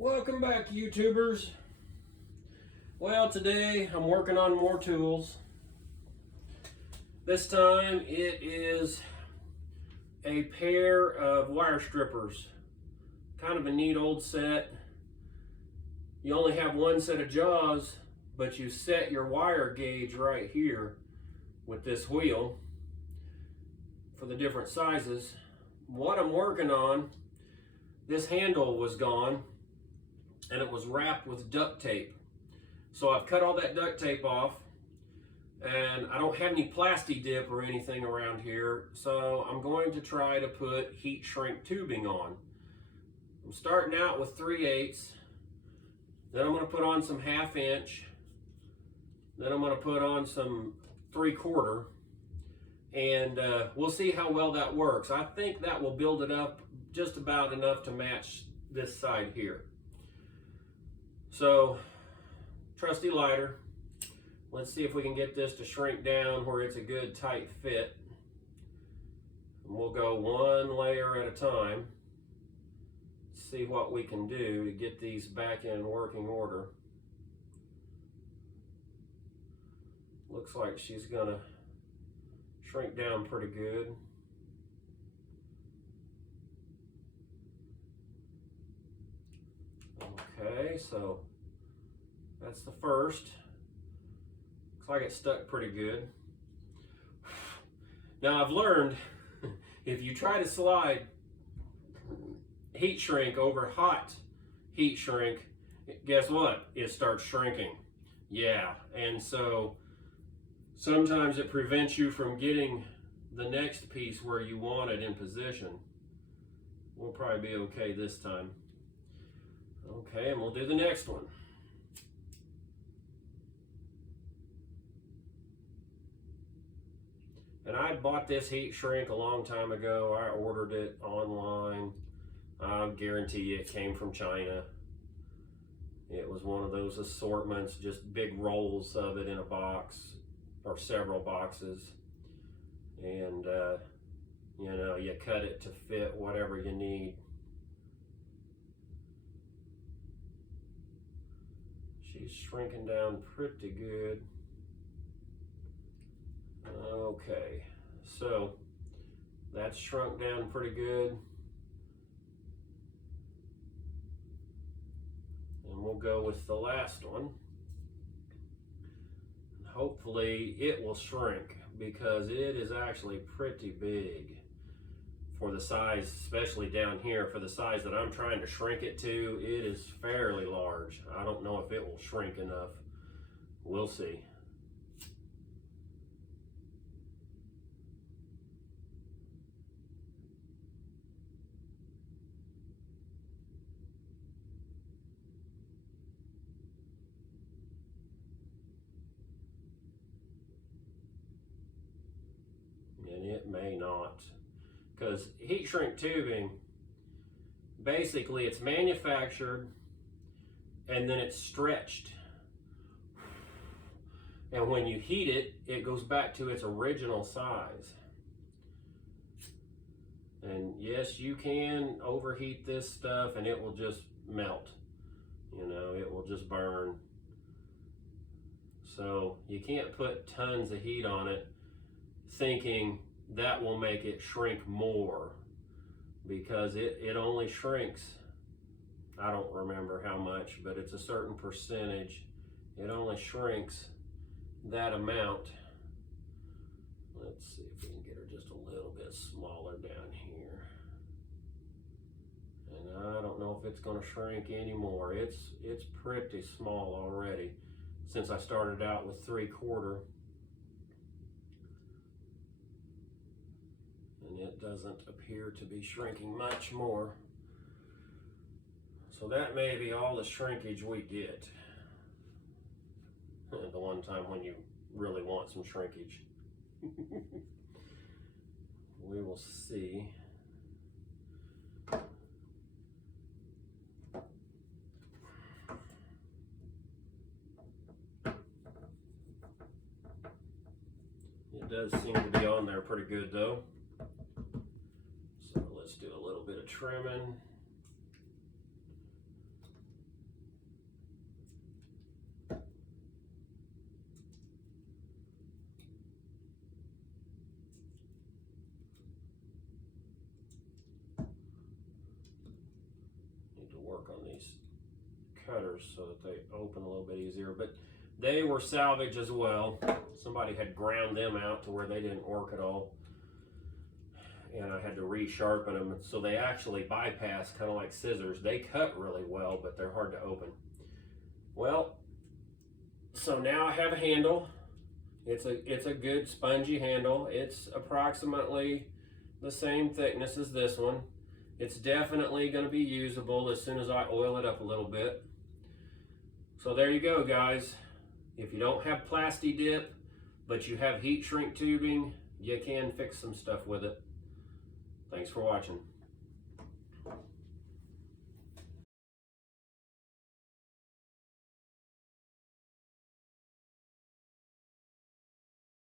Welcome back, YouTubers. Well, today I'm working on more tools. This time it is a pair of wire strippers. Kind of a neat old set. You only have one set of jaws, but you set your wire gauge right here with this wheel for the different sizes. What I'm working on, this handle was gone and it was wrapped with duct tape. So I've cut all that duct tape off, and I don't have any plasti dip or anything around here, so I'm going to try to put heat shrink tubing on. I'm starting out with 3/8, then I'm going to put on some 1/2 inch, then I'm going to put on some 3/4, and we'll see how well that works. I think that will build it up just about enough to match this side here. So, trusty lighter. Let's see if we can get this to shrink down where it's a good tight fit. And we'll go one layer at a time. See what we can do to get these back in working order. Looks like she's gonna shrink down pretty good. Okay, so that's the first. Looks like it stuck pretty good. Now I've learned if you try to slide heat shrink over hot heat shrink, guess what? It starts shrinking. Yeah, and so sometimes it prevents you from getting the next piece where you want it in position. We'll probably be okay this time. Okay, and we'll do the next one. And I bought this heat shrink a long time ago. I ordered it online. I guarantee you it came from China. It was one of those assortments, just big rolls of it in a box or several boxes. And you know, you cut it to fit whatever you need. She's shrinking down pretty good. Okay, so that's shrunk down pretty good. And we'll go with the last one. Hopefully it will shrink because it is actually pretty big for the size, especially down here, for the size that I'm trying to shrink it to. It is fairly large. I don't know if it will shrink enough. We'll see. And it may not. Because heat shrink tubing, basically it's manufactured and then it's stretched. And when you heat it, it goes back to its original size. And yes, you can overheat this stuff and it will just melt. You know, it will just burn. So you can't put tons of heat on it thinking that will make it shrink more, because it only shrinks, I don't remember how much, but it's a certain percentage. It only shrinks that amount. Let's see if we can get her just a little bit smaller down here. And I don't know if it's going to shrink anymore. It's pretty small already since I started out with 3/4. And it doesn't appear to be shrinking much more. So that may be all the shrinkage we get. The one time when you really want some shrinkage. We will see. It does seem to be on there pretty good though. So let's do a little bit of trimming. these cutters so that they open a little bit easier, but they were salvage as well. Somebody had ground them out to where they didn't work at all, and I had to resharpen them, so they actually bypass, kind of like scissors. They cut really well, but they're hard to open. Well, so now I have a handle. It's a good spongy handle. It's approximately the same thickness as this one. It's definitely going to be usable as soon as I oil it up a little bit. So there you go, guys. If you don't have Plasti Dip, but you have heat shrink tubing, you can fix some stuff with it. Thanks for watching.